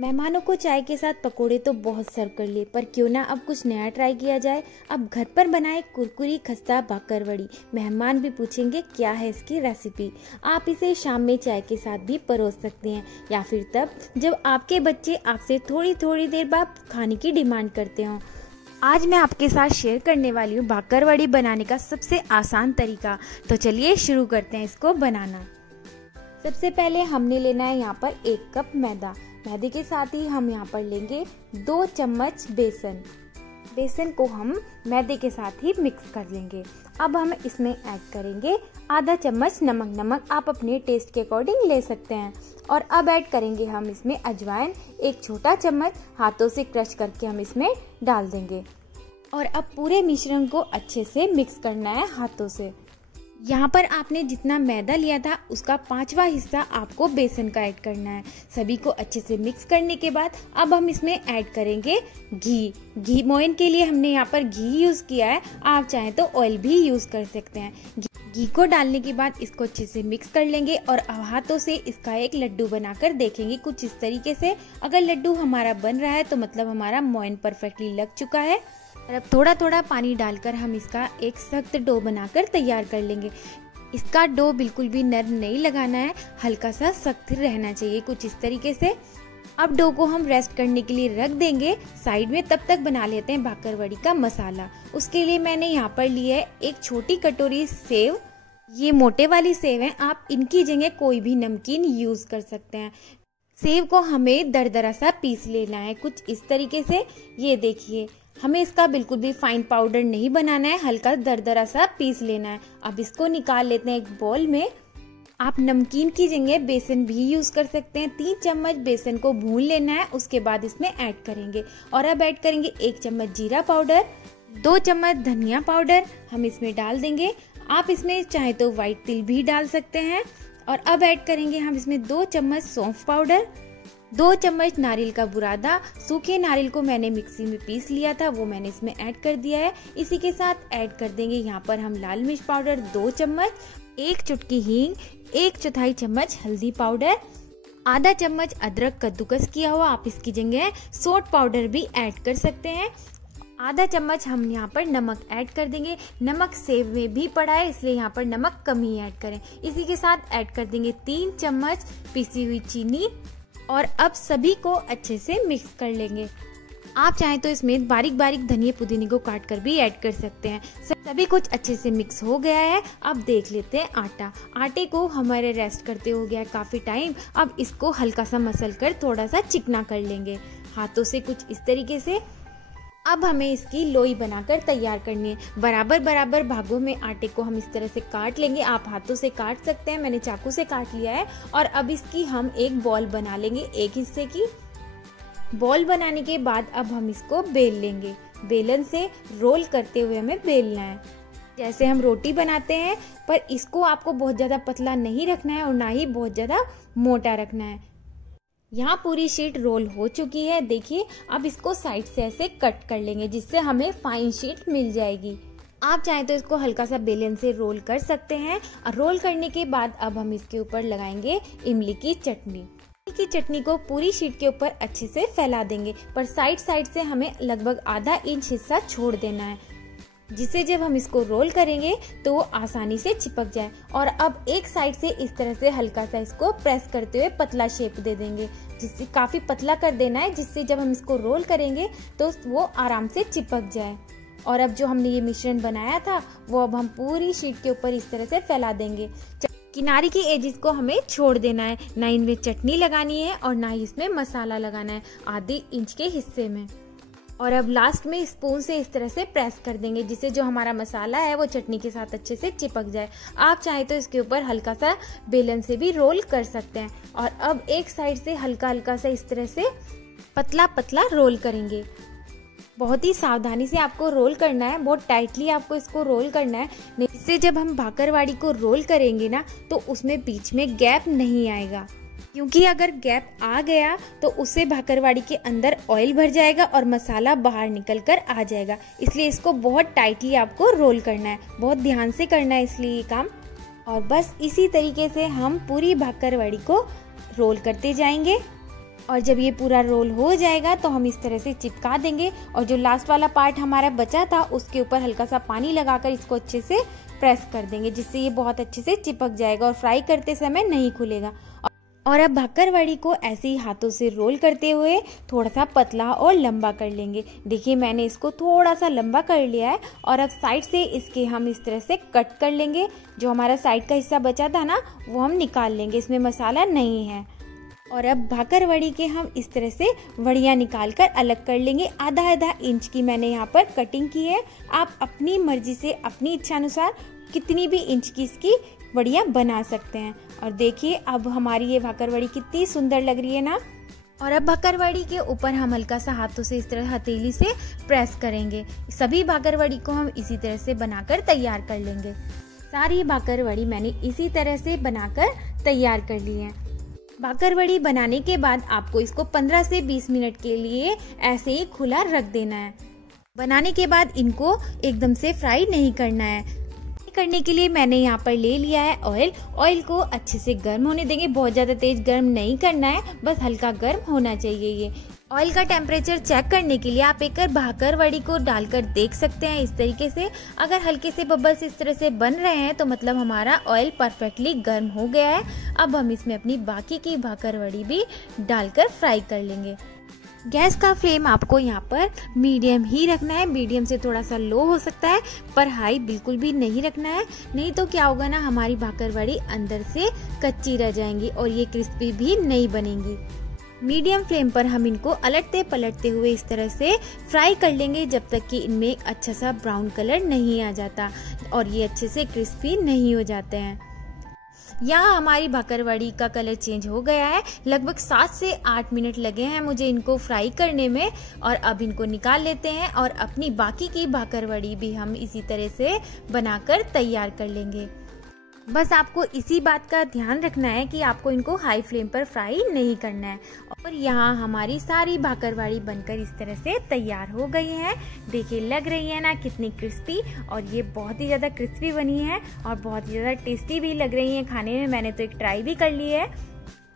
मेहमानों को चाय के साथ पकोड़े तो बहुत सर्व कर लिए, पर क्यों ना अब कुछ नया ट्राई किया जाए। अब घर पर बनाए कुरकुरी खस्ता बाकरवड़ी। मेहमान भी पूछेंगे क्या है इसकी रेसिपी। आप इसे शाम में चाय के साथ भी परोस सकते हैं, या फिर तब जब आपके बच्चे आपसे थोड़ी थोड़ी देर बाद खाने की डिमांड करते हों। आज मैं आपके साथ शेयर करने वाली हूँ बाकरवड़ी बनाने का सबसे आसान तरीका। तो चलिए शुरू करते हैं इसको बनाना। सबसे पहले हमने लेना है यहाँ पर 1 कप मैदा। मैदे के साथ ही हम यहाँ पर लेंगे 2 चम्मच बेसन। बेसन को हम मैदे के साथ ही मिक्स कर लेंगे। अब हम इसमें ऐड करेंगे आधा चम्मच नमक। नमक आप अपने टेस्ट के अकॉर्डिंग ले सकते हैं। और अब ऐड करेंगे हम इसमें अजवाइन 1 छोटा चम्मच, हाथों से क्रश करके हम इसमें डाल देंगे। और अब पूरे मिश्रण को अच्छे से मिक्स करना है हाथों से। यहाँ पर आपने जितना मैदा लिया था उसका 5वां हिस्सा आपको बेसन का ऐड करना है। सभी को अच्छे से मिक्स करने के बाद अब हम इसमें ऐड करेंगे घी मोयन के लिए हमने यहाँ पर घी यूज किया है। आप चाहें तो ऑयल भी यूज कर सकते हैं। घी को डालने के बाद इसको अच्छे से मिक्स कर लेंगे और हाथों से इसका एक लड्डू बनाकर देखेंगे कुछ इस तरीके से। अगर लड्डू हमारा बन रहा है तो मतलब हमारा मोयन परफेक्टली लग चुका है। और अब थोड़ा थोड़ा पानी डालकर हम इसका एक सख्त डो बनाकर तैयार कर लेंगे। इसका डो बिल्कुल भी नरम नहीं लगाना है, हल्का सा सख्त रहना चाहिए कुछ इस तरीके से। अब डो को हम रेस्ट करने के लिए रख देंगे साइड में। तब तक बना लेते हैं बाकरवड़ी का मसाला। उसके लिए मैंने यहाँ पर लिया है 1 छोटी कटोरी सेव। ये मोटे वाली सेव है, आप इनकी जगह कोई भी नमकीन यूज कर सकते हैं। सेव को हमें दरदरा सा पीस लेना है कुछ इस तरीके से। ये देखिए, हमें इसका बिल्कुल भी फाइन पाउडर नहीं बनाना है, हल्का दरदरा सा पीस लेना है। अब इसको निकाल लेते हैं एक बाउल में। आप नमकीन की जगह बेसन भी यूज कर सकते हैं। 3 चम्मच बेसन को भून लेना है, उसके बाद इसमें ऐड करेंगे। और अब ऐड करेंगे 1 चम्मच जीरा पाउडर, 2 चम्मच धनिया पाउडर हम इसमें डाल देंगे। आप इसमें चाहे तो व्हाइट तिल भी डाल सकते हैं। और अब ऐड करेंगे हम इसमें 2 चम्मच सौंफ पाउडर, 2 चम्मच नारियल का बुरादा। सूखे नारियल को मैंने मिक्सी में पीस लिया था, वो मैंने इसमें ऐड कर दिया है। इसी के साथ ऐड कर देंगे यहाँ पर हम लाल मिर्च पाउडर 2 चम्मच, 1 चुटकी हींग, 1/4 चम्मच हल्दी पाउडर, आधा चम्मच अदरक कद्दूकस किया हुआ। आप इसकी जगह सोट पाउडर भी ऐड कर सकते हैं। आधा चम्मच हम यहाँ पर नमक ऐड कर देंगे। नमक सेव में भी पड़ा है, इसलिए यहाँ पर नमक कम ही ऐड करें। इसी के साथ ऐड कर देंगे 3 चम्मच पिसी हुई चीनी। और अब सभी को अच्छे से मिक्स कर लेंगे। आप चाहें तो इसमें बारीक बारीक धनिया पुदीने को काट कर भी ऐड कर सकते हैं। सभी कुछ अच्छे से मिक्स हो गया है। अब देख लेते हैं आटा। आटे को हमारे रेस्ट करते हो गया है काफ़ी टाइम। अब इसको हल्का सा मसल कर थोड़ा सा चिकना कर लेंगे हाथों से कुछ इस तरीके से। अब हमें इसकी लोई बनाकर तैयार करनी है। बराबर बराबर भागों में आटे को हम इस तरह से काट लेंगे। आप हाथों से काट सकते हैं, मैंने चाकू से काट लिया है। और अब इसकी हम एक बॉल बना लेंगे, एक हिस्से की। बॉल बनाने के बाद अब हम इसको बेल लेंगे। बेलन से रोल करते हुए हमें बेलना है, जैसे हम रोटी बनाते हैं। पर इसको आपको बहुत ज़्यादा पतला नहीं रखना है और ना ही बहुत ज़्यादा मोटा रखना है। यहाँ पूरी शीट रोल हो चुकी है, देखिए। अब इसको साइड से ऐसे कट कर लेंगे जिससे हमें फाइन शीट मिल जाएगी। आप चाहें तो इसको हल्का सा बेलन से रोल कर सकते हैं। और रोल करने के बाद अब हम इसके ऊपर लगाएंगे इमली की चटनी। इमली की चटनी को पूरी शीट के ऊपर अच्छे से फैला देंगे, पर साइड साइड से हमें लगभग आधा इंच हिस्सा छोड़ देना है, जिससे जब हम इसको रोल करेंगे तो वो आसानी से चिपक जाए। और अब एक साइड से इस तरह से हल्का सा इसको प्रेस करते हुए पतला शेप दे देंगे, जिससे काफ़ी पतला कर देना है, जिससे जब हम इसको रोल करेंगे तो वो आराम से चिपक जाए। और अब जो हमने ये मिश्रण बनाया था वो अब हम पूरी शीट के ऊपर इस तरह से फैला देंगे। किनारे की एजिस को हमें छोड़ देना है, ना इनमें चटनी लगानी है और ना ही इसमें मसाला लगाना है, आधे इंच के हिस्से में। और अब लास्ट में स्पून से इस तरह से प्रेस कर देंगे, जिससे जो हमारा मसाला है वो चटनी के साथ अच्छे से चिपक जाए। आप चाहें तो इसके ऊपर हल्का सा बेलन से भी रोल कर सकते हैं। और अब एक साइड से हल्का हल्का सा इस तरह से पतला पतला रोल करेंगे। बहुत ही सावधानी से आपको रोल करना है, बहुत टाइटली आपको इसको रोल करना है, जिससे जब हम बाकरवाड़ी को रोल करेंगे ना तो उसमें बीच में गैप नहीं आएगा। क्योंकि अगर गैप आ गया तो उससे बाकरवाड़ी के अंदर ऑयल भर जाएगा और मसाला बाहर निकल कर आ जाएगा। इसलिए इसको बहुत टाइटली आपको रोल करना है, बहुत ध्यान से करना है इसलिए ये काम। और बस इसी तरीके से हम पूरी बाकरवाड़ी को रोल करते जाएंगे। और जब ये पूरा रोल हो जाएगा तो हम इस तरह से चिपका देंगे और जो लास्ट वाला पार्ट हमारा बचा था उसके ऊपर हल्का सा पानी लगाकर इसको अच्छे से प्रेस कर देंगे, जिससे ये बहुत अच्छे से चिपक जाएगा और फ्राई करते समय नहीं खुलेगा। और अब भाकरवड़ी को ऐसे ही हाथों से रोल करते हुए थोड़ा सा पतला और लंबा कर लेंगे। देखिए मैंने इसको थोड़ा सा लंबा कर लिया है और अब साइड से इसके हम इस तरह से कट कर लेंगे। जो हमारा साइड का हिस्सा बचा था ना वो हम निकाल लेंगे, इसमें मसाला नहीं है। और अब भाकरवड़ी के हम इस तरह से वड़ियाँ निकाल कर अलग कर लेंगे। आधा आधा इंच की मैंने यहाँ पर कटिंग की है। आप अपनी मर्जी से अपनी इच्छा अनुसार कितनी भी इंच की इसकी वड़ियाँ बना सकते हैं। और देखिए अब हमारी ये भाकरवड़ी कितनी सुंदर लग रही है ना। और अब भाकरवड़ी के ऊपर हम हल्का सा हाथों से इस तरह हथेली से प्रेस करेंगे। सभी भाकरवड़ी को हम इसी तरह से बनाकर तैयार कर लेंगे। सारी भाकरवड़ी मैंने इसी तरह से बनाकर तैयार कर ली है। भाकरवड़ी बनाने के बाद आपको इसको 15 से 20 मिनट के लिए ऐसे ही खुला रख देना है। बनाने के बाद इनको एकदम से फ्राई नहीं करना है। करने के लिए मैंने यहाँ पर ले लिया है ऑयल। ऑयल को अच्छे से गर्म होने देंगे, बहुत ज़्यादा तेज गर्म नहीं करना है, बस हल्का गर्म होना चाहिए। ये ऑयल का टेम्परेचर चेक करने के लिए आप एक भाकरवड़ी को डालकर देख सकते हैं इस तरीके से। अगर हल्के से बबल्स इस तरह से बन रहे हैं तो मतलब हमारा ऑयल परफेक्टली गर्म हो गया है। अब हम इसमें अपनी बाकी की भाकरवड़ी भी डालकर फ्राई कर लेंगे। गैस का फ्लेम आपको यहाँ पर मीडियम ही रखना है। मीडियम से थोड़ा सा लो हो सकता है पर हाई बिल्कुल भी नहीं रखना है, नहीं तो क्या होगा ना हमारी भाकरवड़ी अंदर से कच्ची रह जाएंगी और ये क्रिस्पी भी नहीं बनेंगी। मीडियम फ्लेम पर हम इनको अलटते पलटते हुए इस तरह से फ्राई कर लेंगे जब तक कि इनमें एक अच्छा सा ब्राउन कलर नहीं आ जाता और ये अच्छे से क्रिस्पी नहीं हो जाते हैं। यहाँ हमारी भाकरवड़ी का कलर चेंज हो गया है। लगभग 7 से 8 मिनट लगे हैं मुझे इनको फ्राई करने में। और अब इनको निकाल लेते हैं और अपनी बाकी की भाकरवड़ी भी हम इसी तरह से बनाकर तैयार कर लेंगे। बस आपको इसी बात का ध्यान रखना है कि आपको इनको हाई फ्लेम पर फ्राई नहीं करना है। और यहाँ हमारी सारी भाकरवड़ी बनकर इस तरह से तैयार हो गई है। देखिए लग रही है ना कितनी क्रिस्पी, और ये बहुत ही ज़्यादा क्रिस्पी बनी है और बहुत ही ज़्यादा टेस्टी भी लग रही है खाने में। मैंने तो एक ट्राई भी कर ली है।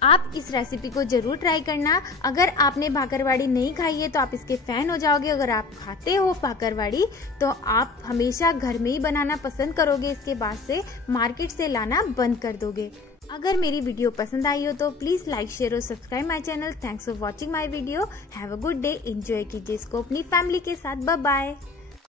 आप इस रेसिपी को जरूर ट्राई करना। अगर आपने भाकरवड़ी नहीं खाई है तो आप इसके फैन हो जाओगे। अगर आप खाते हो भाकरवड़ी तो आप हमेशा घर में ही बनाना पसंद करोगे, इसके बाद से मार्केट से लाना बंद कर दोगे। अगर मेरी वीडियो पसंद आई हो तो प्लीज लाइक शेयर और subscribe my channel. Thanks for watching my video. Have a good day. Enjoy कीजिए इसको अपनी फैमिली के साथ। Bye bye.